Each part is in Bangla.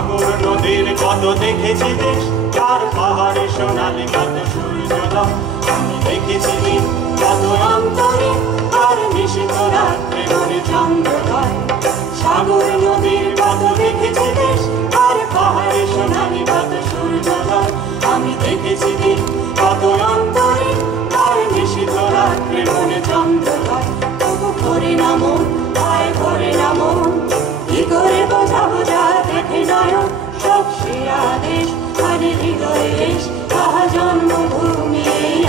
সাগর নদীর কত দেখেছি দেশ, আর পাহাড়ে সোনালি কত সূর্যোদয়। আমি দেখেছি দিন কত অন্তরে, আর নিশিত রাত্রে মনে চন্দ্রোদয়। সাগর নদীর কত দেখেছি দেশ, আর পাহাড়ে সোনালি কত সূর্যোদয়। আমি দেখেছি দিন কত অন্তরে, আর নিশিত রাত্রে মনে চন্দ্রোদয়। তবু ভরে না মন, ভয় ভরে না মন, কি করে বোঝাবো যা দেখে নয়ন। সব সেরা দেশ, আর হৃদয় দেশ, তাহা জন্মভূমি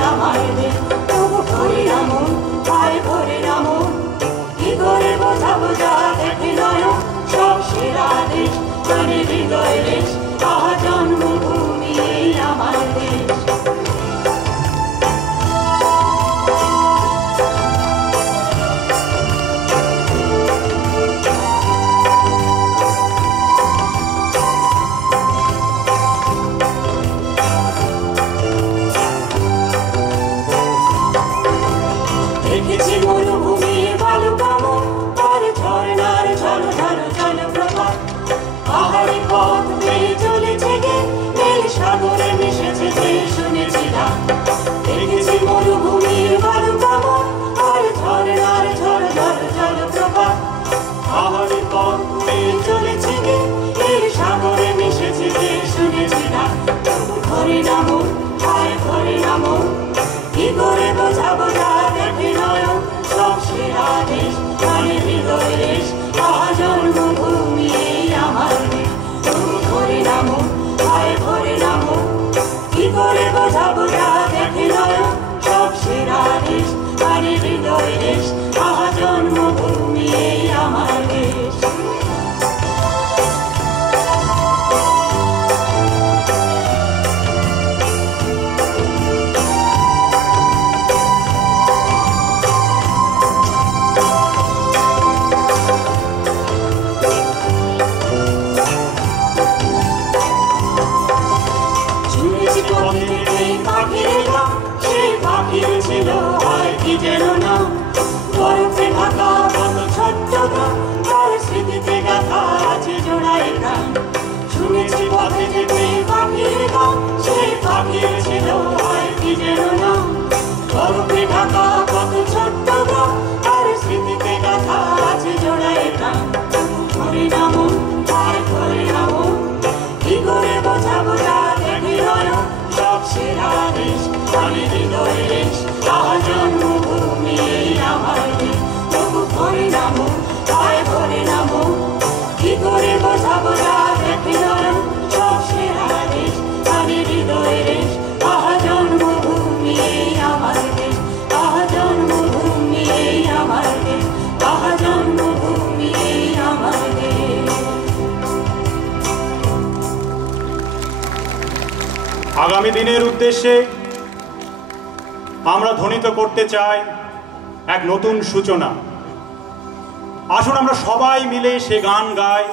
আমার দেশ। তবু ভরে না মন, ভয় ভরে না মন, কি করে বোঝাবো যা দেখে নয়ন। সব সেরা দেশ, আর হৃদয় দেশ, তাহা জন্মভূমি আমার দেশ। দেখেছি মরুভূমির বালুকামন, আর ঝর্ণার ঝলঝল জলপ্রপাত। পাহাড়ি পথ বেয়ে চলেছে গে, নীল সাগরে মিশেছে যে শুনেছিলাম। দেখেছি মরুভূমির বালুকামন, আর ঝর্ণার ঝলঝল জলপ্রপাত। পাহাড়ি পথ বেয়ে চলেছে গে, নীল সাগরে মিশেছে যে শুনেছিলাম। তবু ভরে না মন, ভয় ভরে না মন, কি করে বোঝাবো যা দেখে নয়ন। সব সেরা দেশ, আর হৃদয় দেশ, তাহা জন্মভূমি আমার দেশ। তবু ভরে না মন, ভয় ভরে না মন, কি করে বোঝাবো যা দেখে নয়ন। সব সেরা দেশ, আর হৃদয় দেশ, তাহা জন্মভূমি আমার দেশ। ছিল হয় কি যেন না, বরফে ঢাকা কত ছোট্ট গ্রাম, তার স্মৃতিতে গাথা আছে জোড়ায় প্রাণ। শুনেছি পথে যেতে পাখির গান, সেই পাখির ছিল হয় কি যেন না, বরফে ঢাকা কত ছোট্ট গ্রাম, তার স্মৃতিতে গাথা আছে জোড়ায় প্রাণ। ধরে না মন, ভয় ধরে না মন, কি করে বোঝাবো যা দেখে নয়ন। সব সেরা দেশ, আর হৃদয় দেশ, তাহা জন্মভূমি আমার দেশ। তবু ভরে না মন, ভয় ভরে না মন, কি করে বোঝাবো যা দেখে নয়ন। সব সেরা দেশ, আর হৃদয় দেশ, তাহা জন্মভূমি আমার দেশ। তাহা জন্মভূমি আমার দেশ, তাহা জন্মভূমি আমার দেশ। আগামী দিনের উদ্দেশ্যে আমরা ধ্বনিত করতে চাই এক নতুন সূচনা। আসুন আমরা সবাই মিলে সে গান গাই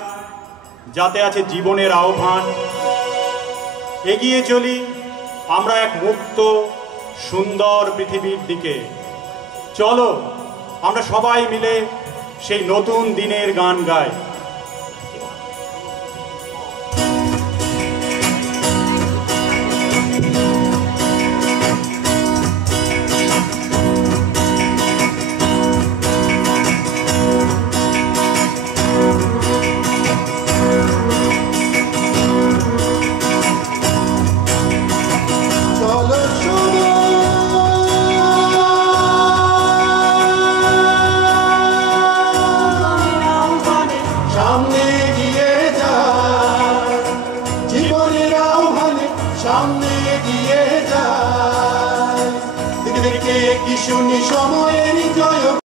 যাতে আছে জীবনের আহ্বান। এগিয়ে চলি আমরা এক মুক্ত সুন্দর পৃথিবীর দিকে। চলো আমরা সবাই মিলে সেই নতুন দিনের গান গাই। সামনে এগিয়ে যায়, দেখে দেখে কি শুনি সময়ের জয়।